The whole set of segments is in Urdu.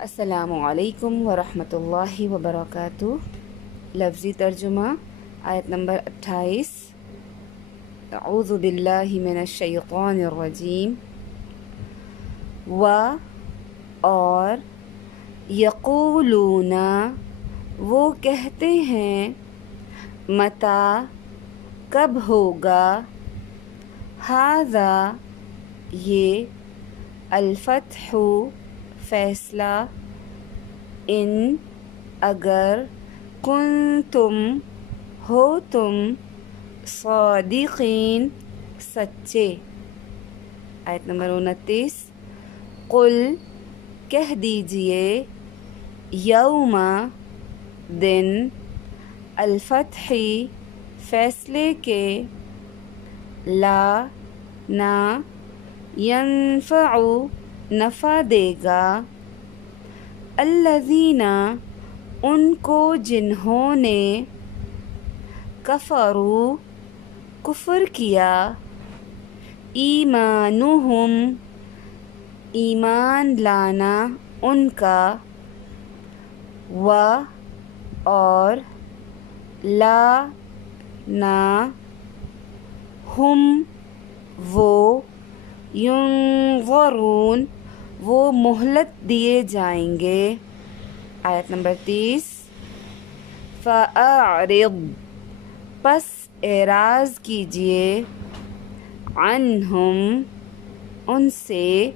السلام علیکم ورحمۃ اللہ وبرکاتہ۔ لفظی ترجمہ آیت نمبر 28۔ اعوذ باللہ من الشیطان الرجیم۔ اور یقولون وہ کہتے ہیں، متی کب ہوگا، ھذا یہ، الفتح فیصلہ، ان اگر، کنتم ہو تم، صادقین سچے۔ آیت نمبر 29۔ قل کہہ دیجئے، یوم دن، الفتح فیصلے کے، لا نہ، ینفع نفع دے گا، الذین ان کو جنہوں نے، کفروا کفر کیا، ایمانہم ایمان لانا ان کا، اور لا نہ، ہم وہ، ینظرون وہ مہلت دیے جائیں گے۔ آیت نمبر 30۔ فَأَعْرِضْ پس اعراض کیجئے، عنہم ان سے،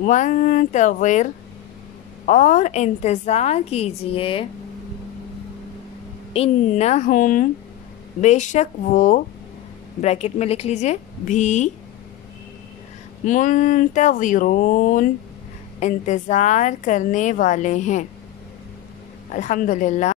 وانتظر اور انتظار کیجئے، انہم بے شک وہ، بریکٹ میں لکھ لیجئے بھی، منتظرون انتظار کرنے والے ہیں۔ الحمدللہ۔